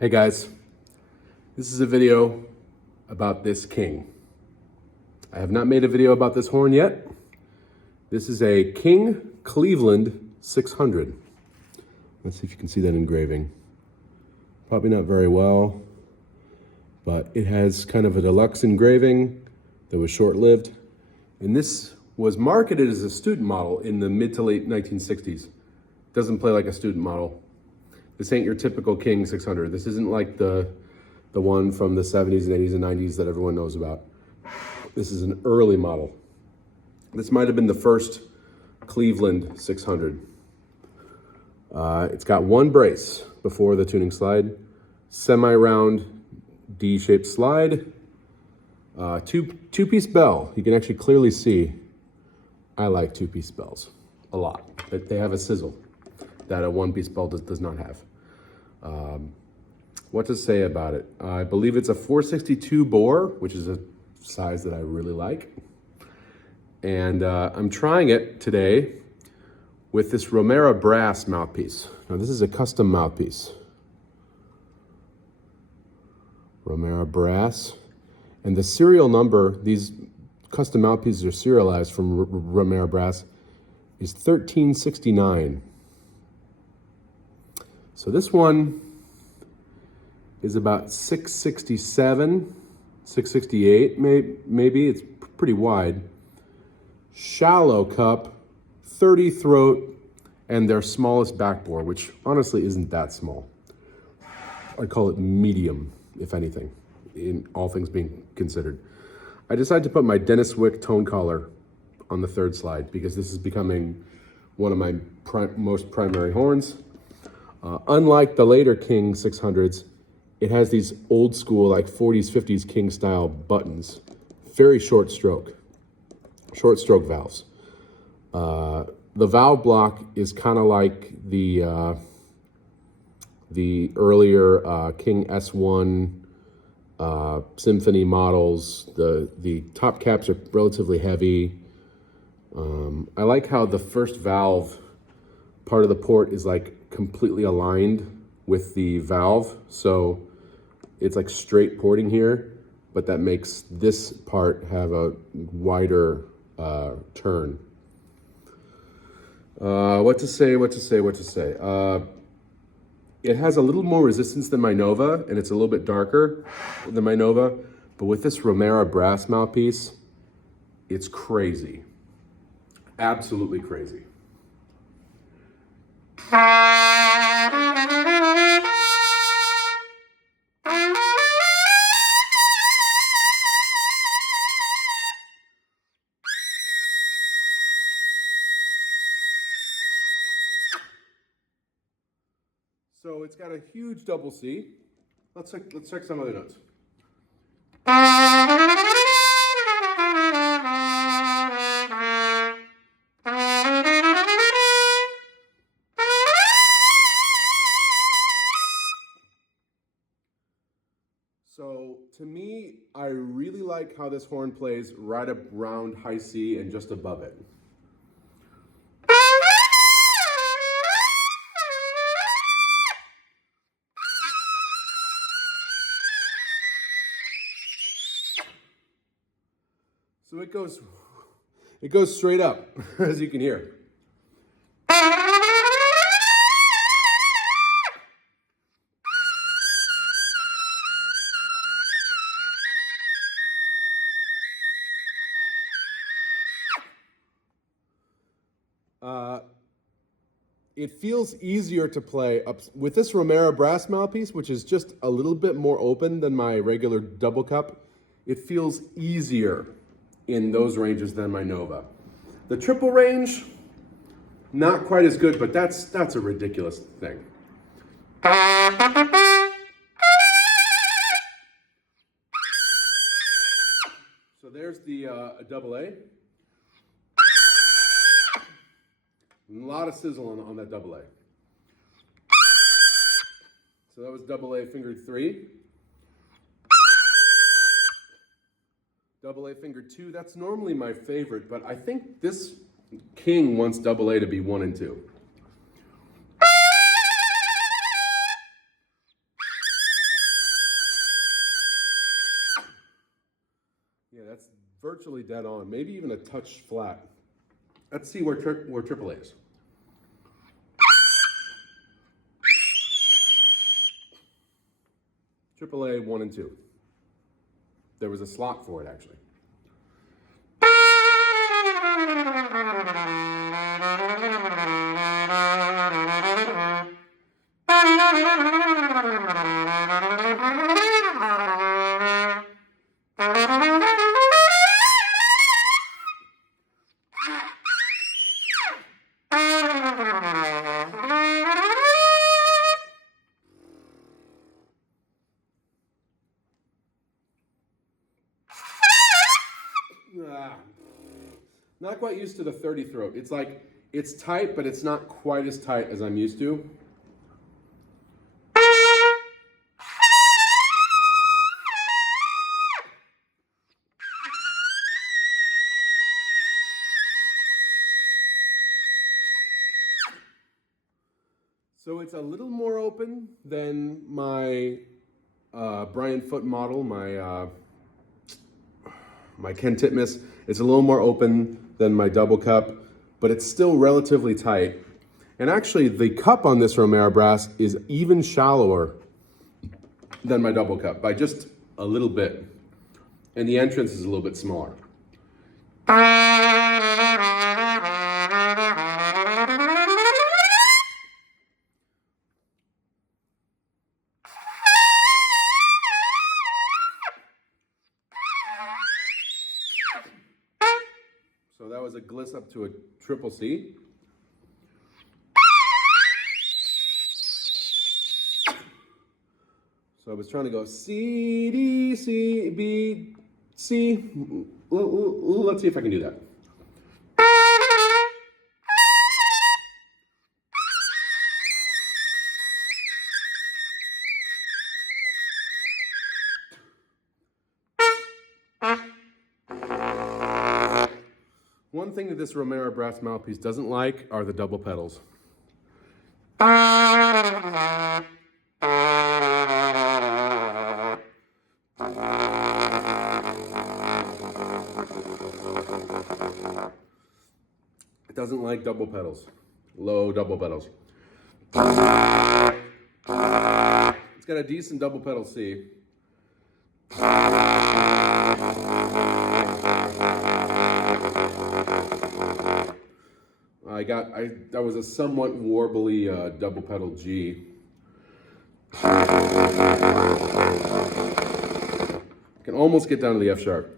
Hey guys, this is a video about this king. I have not made a video about this horn yet. This is a King Cleveland 600. Let's see if you can see that engraving. Probably not very well, but it has kind of a deluxe engraving that was short-lived. And this was marketed as a student model in the mid to late 1960s. Doesn't play like a student model. This ain't your typical King 600. This isn't like the one from the 70s and 80s and 90s that everyone knows about. This is an early model. This might have been the first Cleveland 600. It's got one brace before the tuning slide, semi-round D-shaped slide, two-piece bell. You can actually clearly see I like two-piece bells a lot. They have a sizzle that a one-piece bell does not have. What to say about it? I believe it's a 462 bore, which is a size that I really like. And I'm trying it today with this Romera Brass mouthpiece. Now this is a custom mouthpiece. Romera Brass. And the serial number, these custom mouthpieces are serialized from Romera Brass, is 1369. So this one is about 667, 668 maybe. It's pretty wide. Shallow cup, 30 throat, and their smallest backbore, which honestly isn't that small. I'd call it medium, if anything, in all things being considered. I decided to put my Dennis Wick tone collar on the third slide because this is becoming one of my most primary horns. Unlike the later King 600s, it has these old school, like 40s, 50s King style buttons. Very short stroke valves. The valve block is kind of like the earlier King S1 Symphony models. The top caps are relatively heavy. I like how the first valve part of the port is like completely aligned with the valve, so it's like straight porting here, but that makes this part have a wider turn. What to say? It has a little more resistance than my Nova, and it's a little bit darker than my Nova, but with this Romera Brass mouthpiece, it's crazy. Absolutely crazy. So it's got a huge double C. Let's check some of the notes. So to me, I really like how this horn plays right around high C and just above it. So it goes straight up, as you can hear. It feels easier to play up with this Romera Brass mouthpiece, which is just a little bit more open than my regular double cup. It feels easier in those ranges than my Nova. The triple range, not quite as good, but that's a ridiculous thing. So there's the double A. A lot of sizzle on that double A. So that was double A fingered 3. Double A fingered 2, that's normally my favorite, but I think this King wants double A to be 1 and 2. Yeah, that's virtually dead on. Maybe even a touch flat. Let's see where triple A is. Triple A 1 and 2. There was a slot for it actually. Not quite used to the 30 throat. It's like, it's tight, but it's not quite as tight as I'm used to. So it's a little more open than my Brian Foote model, my Ken Titmus. It's a little more open than my double cup, but it's still relatively tight. And actually, the cup on this Romera Brass is even shallower than my double cup by just a little bit. And the entrance is a little bit smaller. So that was a gliss up to a triple C. So I was trying to go C, D, C, B, C. Let's see if I can do that. One thing that this Romera Brass mouthpiece doesn't like are the double pedals. It doesn't like double pedals, low double pedals. It's got a decent double pedal C. That was a somewhat warbly double pedal G. I can almost get down to the F sharp.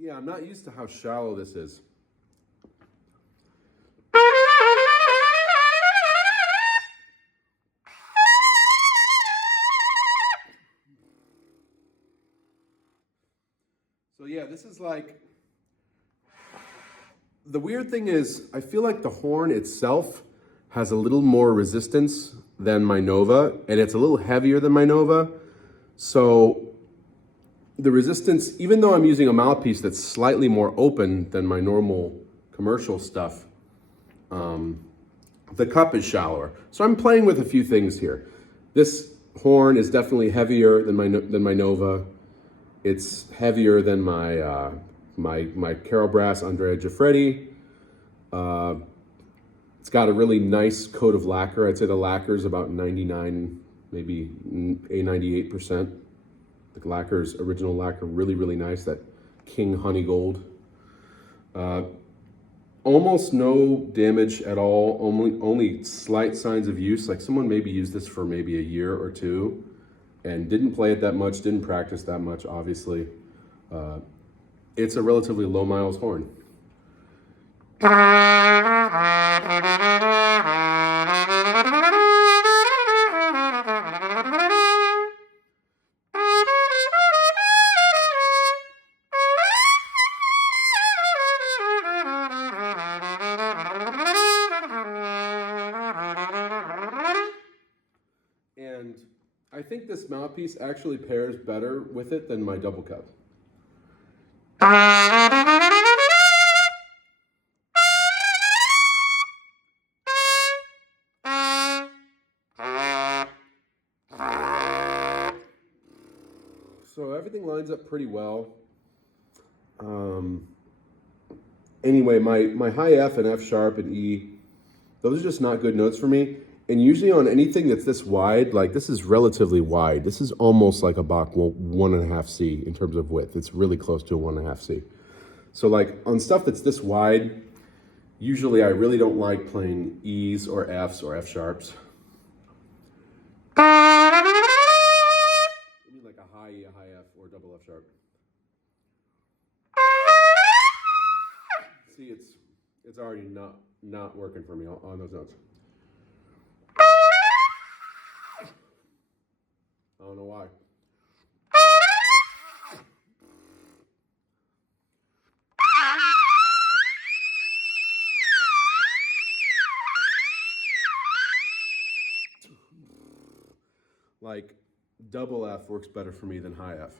Yeah, I'm not used to how shallow this is. So yeah, this is like, the weird thing is, I feel like the horn itself has a little more resistance than my Nova, and it's a little heavier than my Nova. So the resistance, even though I'm using a mouthpiece that's slightly more open than my normal commercial stuff, the cup is shallower. So I'm playing with a few things here. This horn is definitely heavier than my Nova. It's heavier than my my Carol Brass Andrea Giuffretti. It's got a really nice coat of lacquer. I'd say the lacquer is about 99, maybe 98%. The lacquer's original lacquer, really, really nice. That King Honey Gold. Almost no damage at all. Only slight signs of use. Like someone maybe used this for maybe a year or two and didn't play it that much, didn't practice that much, obviously. It's a relatively low miles horn. I think this mouthpiece actually pairs better with it than my double cup. So everything lines up pretty well. Anyway, my high F and F sharp and E, those are just not good notes for me. And usually on anything that's this wide, like this is relatively wide. This is almost like a Bach 1.5 C in terms of width. It's really close to a 1.5 C. So like on stuff that's this wide, usually I really don't like playing E's or F's or F sharps. I mean like a high E, a high F, or double F sharp. See, it's already not working for me on those notes. I don't know why. Like double F works better for me than high F.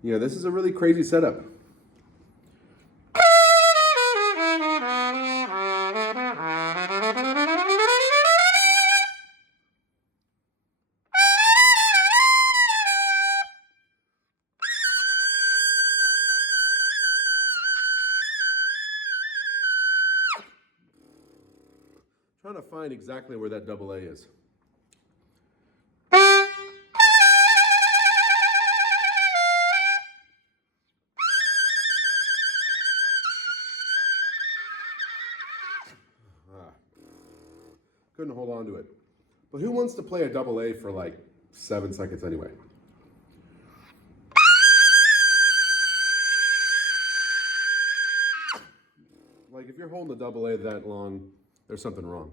Yeah, this is a really crazy setup. Trying to find exactly where that double A is. Couldn't hold on to it. But who wants to play a double A for like 7 seconds anyway? Like if you're holding a double A that long, there's something wrong.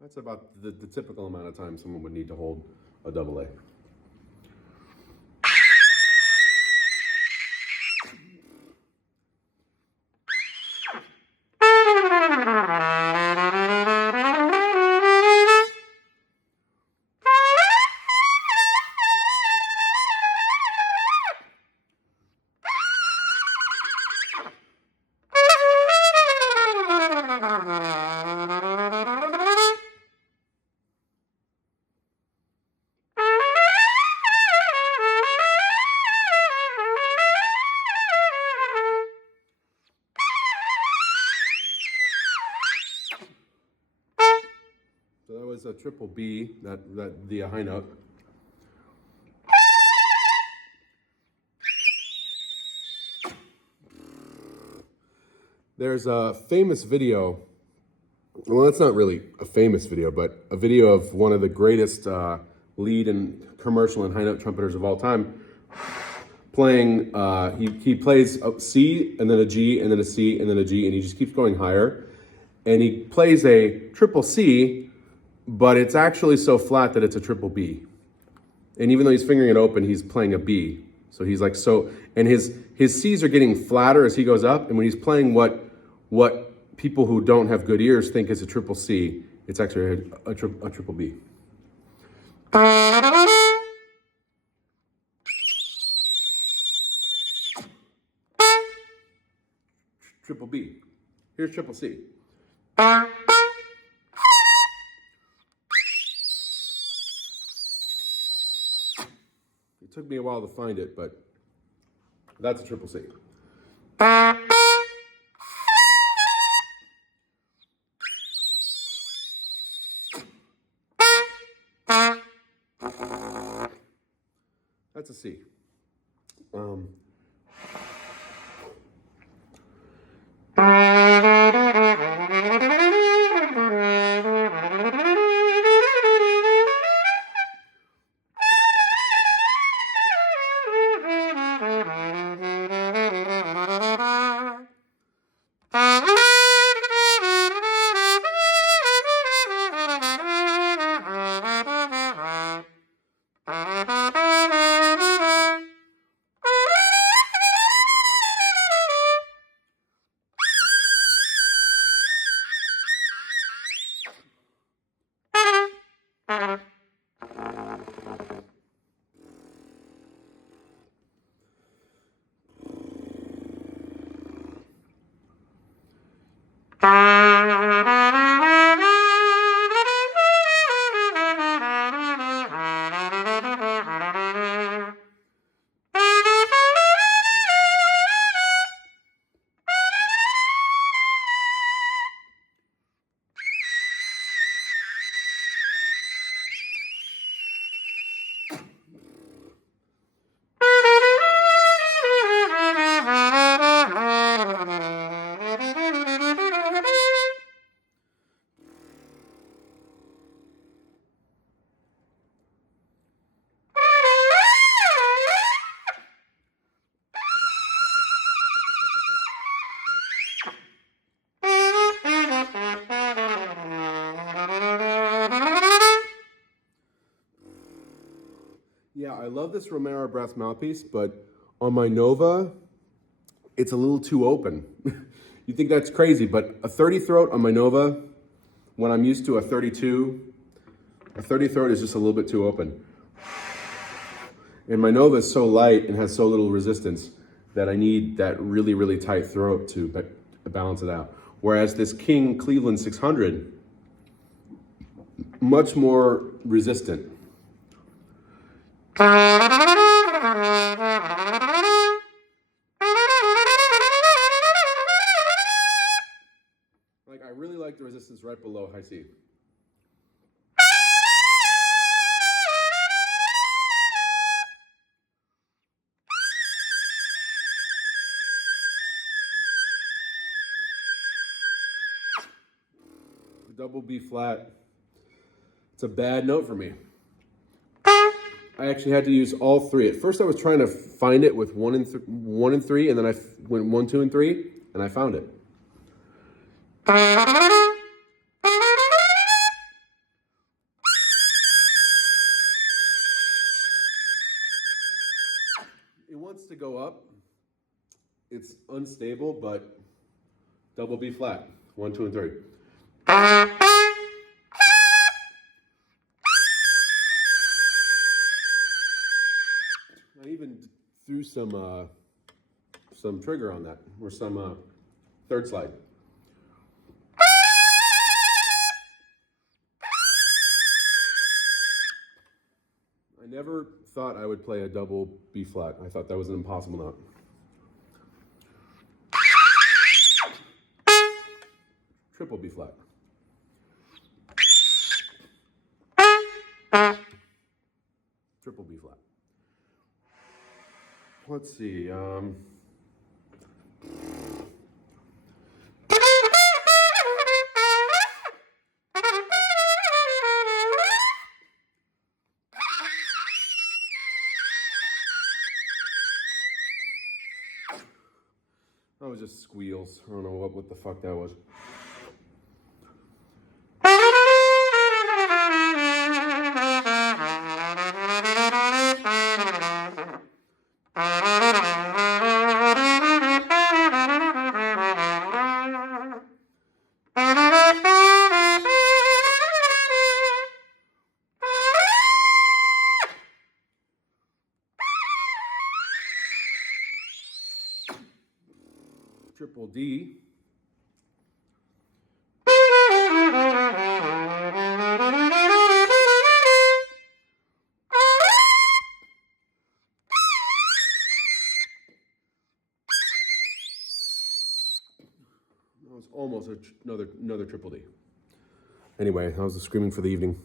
That's about the typical amount of time someone would need to hold a double A. So that was a triple B, the high note. There's a famous video, well, it's not really a famous video, but a video of one of the greatest lead and commercial and high note trumpeters of all time playing, he plays a C and then a G and then a C and then a G, and he just keeps going higher. And he plays a triple C, but it's actually so flat that it's a triple B. And even though he's fingering it open, he's playing a B. So he's like, and his C's are getting flatter as he goes up. And when he's playing what people who don't have good ears think is a triple C, it's actually a triple B. Triple B. Here's triple C. It took me a while to find it, but that's a triple C. That's a C. Yeah, I love this Romera Brass Mouthpiece, but on my Nova, it's a little too open. You think that's crazy, but a 30 throat on my Nova, when I'm used to a 32, a 30 throat is just a little bit too open. And my Nova is so light and has so little resistance that I need that really, really tight throat to balance it out. Whereas this King Cleveland 600, much more resistant. Like, I really like the resistance right below high C. The double B flat, it's a bad note for me. I actually had to use all three. At first I was trying to find it with one and three, and then I went 1, 2, and 3, and I found it. It wants to go up. It's unstable, but double B flat, 1, 2, and 3. I even threw some trigger on that, or some third slide. I never thought I would play a double B flat. I thought that was an impossible note. Triple B flat. Triple B flat. Let's see. That was just squeals. I don't know what the fuck that was. Triple D. That was almost another triple D. Anyway, that was the screaming for the evening.